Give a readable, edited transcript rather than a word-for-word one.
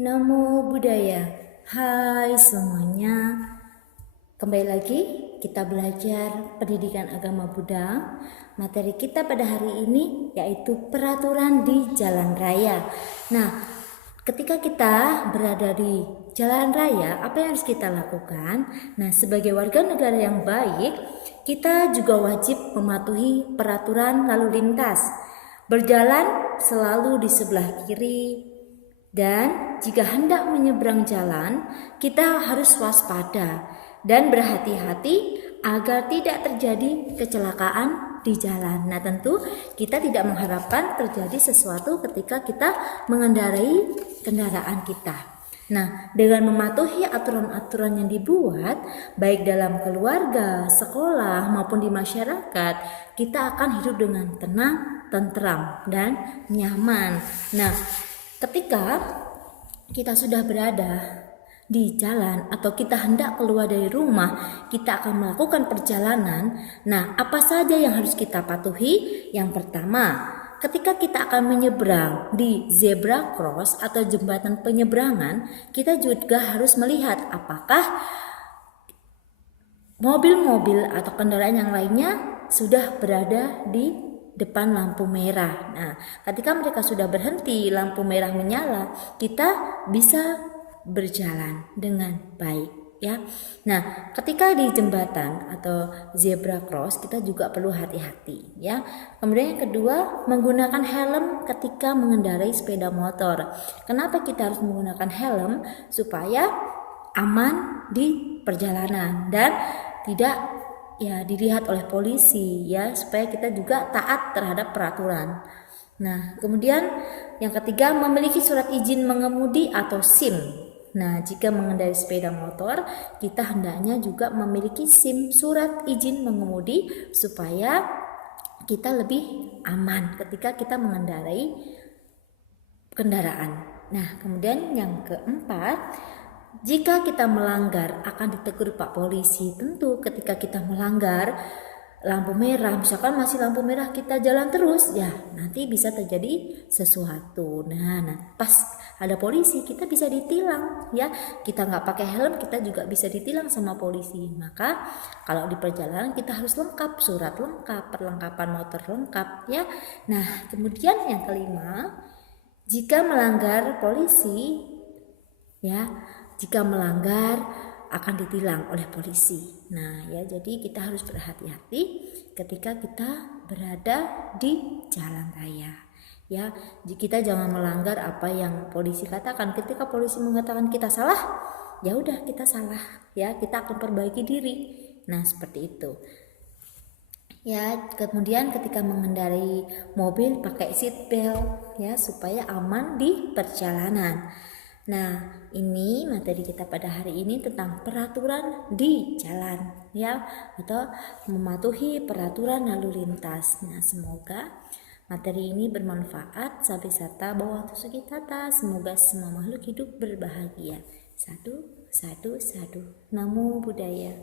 Namo Buddhaya. Hai semuanya. Kembali lagi kita belajar pendidikan agama Buddha. Materi kita pada hari ini yaitu peraturan di jalan raya. Nah, ketika kita berada di jalan raya, apa yang harus kita lakukan? Nah, sebagai warga negara yang baik, kita juga wajib mematuhi peraturan lalu lintas. Berjalan selalu di sebelah kiri, dan jika hendak menyeberang jalan, kita harus waspada dan berhati-hati agar tidak terjadi kecelakaan di jalan. Nah, tentu kita tidak mengharapkan terjadi sesuatu ketika kita mengendarai kendaraan kita. Nah, dengan mematuhi aturan-aturan yang dibuat, baik dalam keluarga, sekolah, maupun di masyarakat, kita akan hidup dengan tenang, tentram, dan nyaman. Nah, ketika kita sudah berada di jalan atau kita hendak keluar dari rumah, kita akan melakukan perjalanan. Nah, apa saja yang harus kita patuhi? Yang pertama, ketika kita akan menyeberang di zebra cross atau jembatan penyeberangan, kita juga harus melihat apakah mobil-mobil atau kendaraan yang lainnya sudah berada di depan lampu merah. Nah, ketika mereka sudah berhenti, lampu merah menyala, kita bisa berjalan dengan baik, ya. Nah, ketika di jembatan atau zebra cross, kita juga perlu hati-hati, ya. Kemudian yang kedua, menggunakan helm ketika mengendarai sepeda motor. Kenapa kita harus menggunakan helm? Supaya aman di perjalanan dan tidak dilihat oleh polisi, ya, supaya kita juga taat terhadap peraturan. Nah, kemudian yang ketiga, memiliki surat izin mengemudi atau SIM. Nah, jika mengendarai sepeda motor, kita hendaknya juga memiliki SIM, surat izin mengemudi, supaya kita lebih aman ketika kita mengendarai kendaraan. Nah, kemudian yang keempat, jika kita melanggar akan ditegur Pak Polisi. Tentu ketika kita melanggar lampu merah, misalkan masih lampu merah kita jalan terus, ya nanti bisa terjadi sesuatu. Nah pas ada polisi kita bisa ditilang, ya. Kita nggak pakai helm kita juga bisa ditilang sama polisi. Maka kalau di perjalanan kita harus lengkap, surat lengkap, perlengkapan motor lengkap, ya. Nah, kemudian yang kelima, jika melanggar polisi, ya, jika melanggar akan ditilang oleh polisi. Nah, ya, jadi kita harus berhati-hati ketika kita berada di jalan raya. Ya, kita jangan melanggar apa yang polisi katakan. Ketika polisi mengatakan kita salah, ya udah kita salah, ya, kita akan perbaiki diri. Nah, seperti itu. Ya, kemudian ketika mengendarai mobil pakai seat belt, ya, supaya aman di perjalanan. Nah, ini materi kita pada hari ini tentang peraturan di jalan, ya, atau mematuhi peraturan lalu lintas. Nah, semoga materi ini bermanfaat. Sabisata bawah tusuk tata. Semoga semua makhluk hidup berbahagia. Sadu, sadu, sadu. Namo Buddhaya.